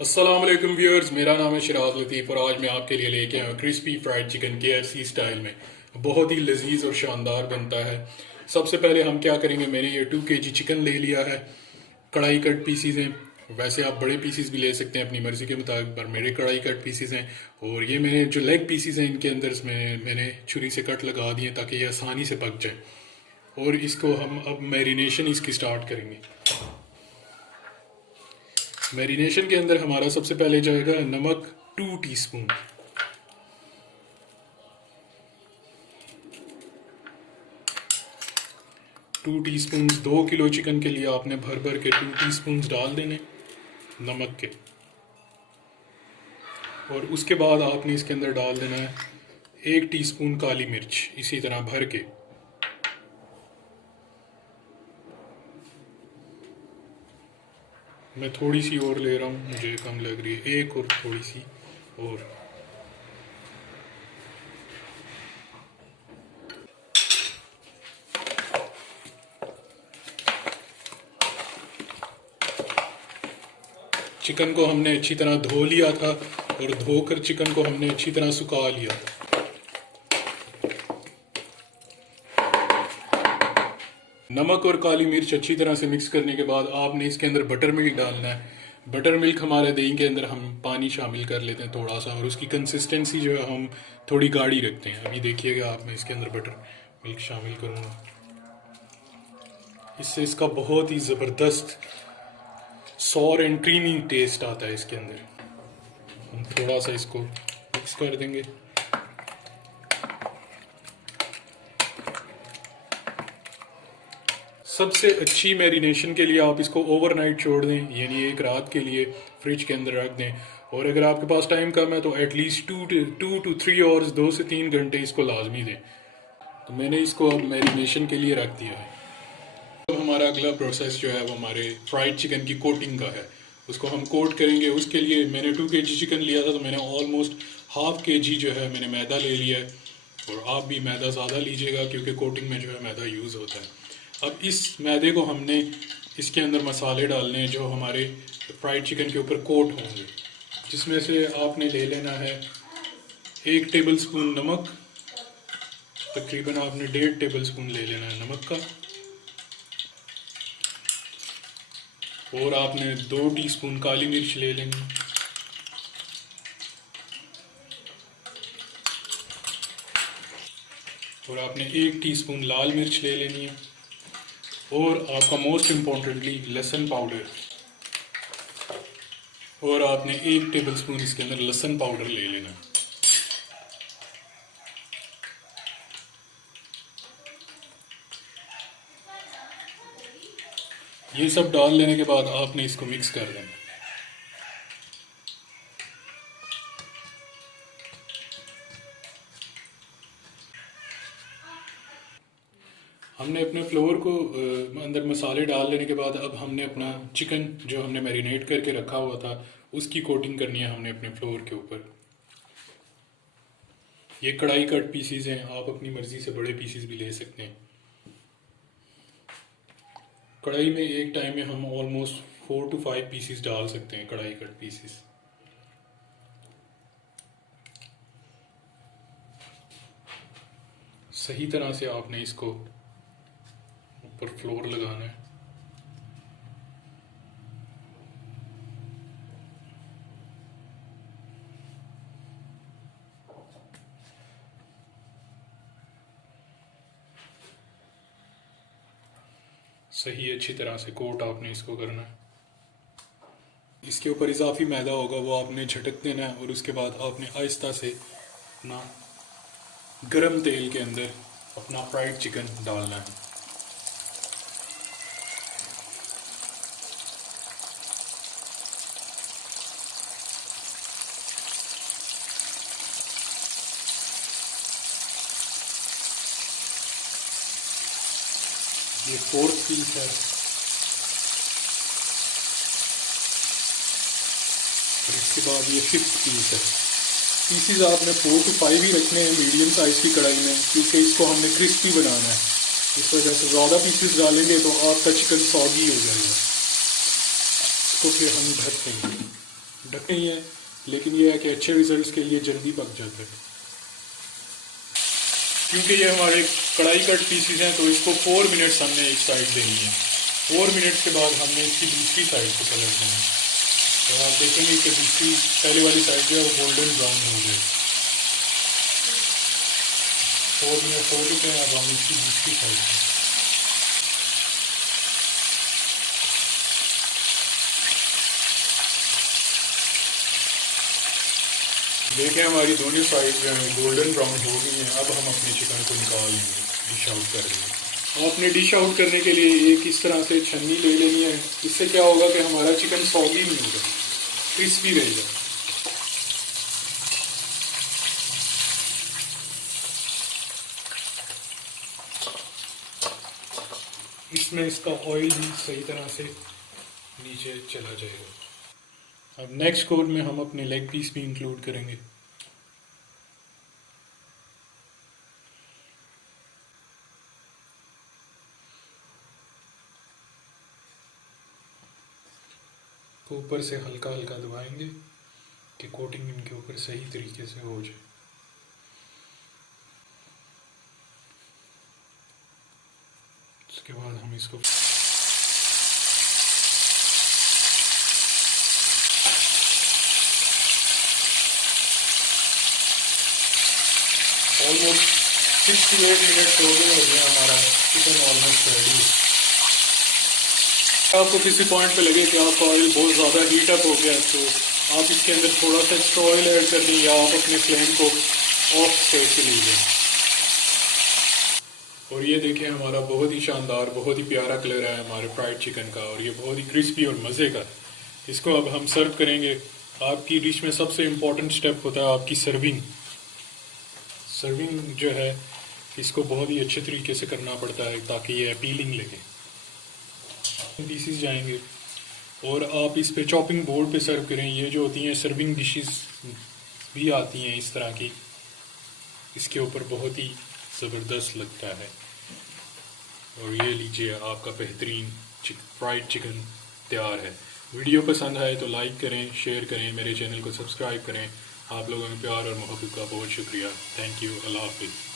अस्सलाम वालेकुम व्यूअर्स, मेरा नाम है शिराज लतीफ़ और आज मैं आपके लिए लेके आया crispy fried chicken KFC style में। बहुत ही लजीज और शानदार बनता है। सबसे पहले हम क्या करेंगे, मैंने ये 2 kg चिकन ले लिया है। कढ़ाई कट पीसीज हैं, वैसे आप बड़े पीसीज भी ले सकते हैं अपनी मर्ज़ी के मुताबिक, पर मेरे कढ़ाई कट पीसीज हैं। और ये मैंने जो लेग पीसीज हैं इनके अंदर मैंने छुरी से कट लगा दिए ताकि ये आसानी से पक जाए। और इसको हम अब मैरिनेशन इसकी स्टार्ट करेंगे। मैरिनेशन के अंदर हमारा सबसे पहले जाएगा नमक 2 teaspoon. Two teaspoon 2 kilo chicken के लिए आपने भर भर के 2 टीस्पून डाल देने नमक के। और उसके बाद आपने इसके अंदर डाल देना है 1 टीस्पून काली मिर्च, इसी तरह भर के। मैं थोड़ी सी और ले रहा हूँ, मुझे कम लग रही है, एक और थोड़ी सी और। चिकन को हमने अच्छी तरह धो लिया था और धोकर चिकन को हमने अच्छी तरह सुखा लिया। नमक और काली मिर्च अच्छी तरह से मिक्स करने के बाद आपने इसके अंदर बटर मिल्क डालना है। बटर मिल्क हमारे दही के अंदर हम पानी शामिल कर लेते हैं थोड़ा सा, और उसकी कंसिस्टेंसी जो है हम थोड़ी गाढ़ी रखते हैं। अभी देखिएगा आप, मैं इसके अंदर बटर मिल्क शामिल करूँगा, इससे इसका बहुत ही ज़बरदस्त सॉर एंड क्रीमी टेस्ट आता है इसके अंदर। हम थोड़ा सा इसको मिक्स कर देंगे। सबसे अच्छी मैरिनेशन के लिए आप इसको ओवरनाइट छोड़ दें, यानी एक रात के लिए फ्रिज के अंदर रख दें। और अगर आपके पास टाइम कम है तो एटलीस्ट 2 to 3 आवर्स, 2 से 3 घंटे इसको लाजमी दें। तो मैंने इसको अब मैरिनेशन के लिए रख दिया है। अब हमारा अगला प्रोसेस जो है वो हमारे फ्राइड चिकन की कोटिंग का है। उसको हम कोट करेंगे। उसके लिए मैंने 2 kg चिकन लिया था, तो मैंने ऑलमोस्ट ½ kg जो है मैंने मैदा ले लिया है। और आप भी मैदा ज़्यादा लीजिएगा क्योंकि कोटिंग में जो है मैदा यूज़ होता है। अब इस मैदे को हमने इसके अंदर मसाले डालने हैं जो हमारे फ्राइड चिकन के ऊपर कोट होंगे, जिसमें से आपने ले लेना है 1 टेबलस्पून नमक, तकरीबन आपने 1.5 टेबलस्पून ले लेना है नमक का। और आपने 2 टीस्पून काली मिर्च ले लेनी। और आपने 1 टीस्पून लाल मिर्च ले लेनी है। और आपका मोस्ट इम्पॉर्टेंटली लहसुन पाउडर। और आपने 1 टेबलस्पून इसके अंदर लहसुन पाउडर ले लेना। ये सब डाल लेने के बाद आपने इसको मिक्स कर देना। हमने अपने फ्लोर को अंदर मसाले डाल लेने के बाद अब हमने अपना चिकन जो हमने मैरिनेट करके रखा हुआ था उसकी कोटिंग करनी है हमने अपने फ्लोर के ऊपर। ये कढ़ाई कट पीसीज हैं, आप अपनी मर्ज़ी से बड़े पीसीज भी ले सकते हैं। कढ़ाई में एक टाइम में हम ऑलमोस्ट 4 to 5 पीसीज डाल सकते हैं, कढ़ाई कट पीसीज। सही तरह से आपने इसको ऊपर फ्लोर लगाना है। सही अच्छी तरह से कोट आपने इसको करना है। इसके ऊपर इजाफी मैदा होगा वो आपने झटक देना है। और उसके बाद आपने आहिस्ता से अपना गरम तेल के अंदर अपना फ्राइड चिकन डालना है। ये 4th पीस है। और इसके बाद ये 5th पीस है। पीसीज आपने 4 to 5 ही रखने हैं मीडियम साइज़ की कढ़ाई में, क्योंकि इसको हमने क्रिस्पी बनाना है। इस वजह से ज़्यादा पीसीज डालेंगे तो आपका चिकन सॉगी हो जाएगा। इसको फिर हम ढक देंगे। ढके ही है, लेकिन ये है कि अच्छे रिजल्ट्स के लिए जल्दी पक जाता है। क्योंकि ये हमारे कढ़ाई कट पीसीज हैं तो इसको 4 मिनट्स हमने एक साइड देनी है। 4 मिनट्स के बाद हमने इसकी दूसरी साइड को पलट देना है। तो आप देखेंगे कि दूसरी पहले वाली साइड जो है वो गोल्डन ब्राउन हो गई। 4 मिनट हो चुके हैं, अब हम इसकी दूसरी साइड को देखें, हमारी दोनों साइड जो है गोल्डन ब्राउन हो गई हैं। अब हम अपने चिकन को निकाल लेंगे, डिश आउट कर लेंगे। आपने डिश आउट करने के लिए एक इस तरह से छन्नी ले लेनी है। इससे क्या होगा कि हमारा चिकन सॉगी नहीं होगा, क्रिस्पी रहेगा। इसमें इसका ऑयल भी सही तरह से नीचे चला जाएगा। अब नेक्स्ट कोट में हम अपने लेग पीस भी इंक्लूड करेंगे। तो ऊपर से हल्का हल्का दबाएंगे कि कोटिंग इनके ऊपर सही तरीके से हो जाए। उसके बाद हम इसको ऑलमोस्ट 6 to 8 मिनट हो गए हमारा चिकन ऑलमोस्ट रेडी है। आपको किसी पॉइंट पे लगे कि आपका ऑयल बहुत ज़्यादा हीट अप हो गया तो आप इसके अंदर थोड़ा सा एक्स्ट्रा ऑयल ऐड कर दें, या आप अपने फ्लेम को ऑफ करके लीजिए। और ये देखें, हमारा बहुत ही शानदार, बहुत ही प्यारा कलर है हमारे फ्राइड चिकन का, और ये बहुत ही क्रिस्पी और मज़े का है। इसको अब हम सर्व करेंगे। आपकी डिश में सबसे इम्पॉर्टेंट स्टेप होता है आपकी सर्विंग। सर्विंग जो है इसको बहुत ही अच्छे तरीके से करना पड़ता है ताकि ये अपीलिंग लगे। पीसीस जाएंगे और आप इस पे चॉपिंग बोर्ड पे सर्व करें। ये जो होती हैं सर्विंग डिशेस भी आती हैं इस तरह की, इसके ऊपर बहुत ही ज़बरदस्त लगता है। और ये लीजिए, आपका बेहतरीन फ्राइड चिकन तैयार है। वीडियो पसंद आए तो लाइक करें, शेयर करें, मेरे चैनल को सब्सक्राइब करें। आप लोगों के प्यार और मोहब्बत का बहुत शुक्रिया। Thank you. अल्लाह हाफिज़।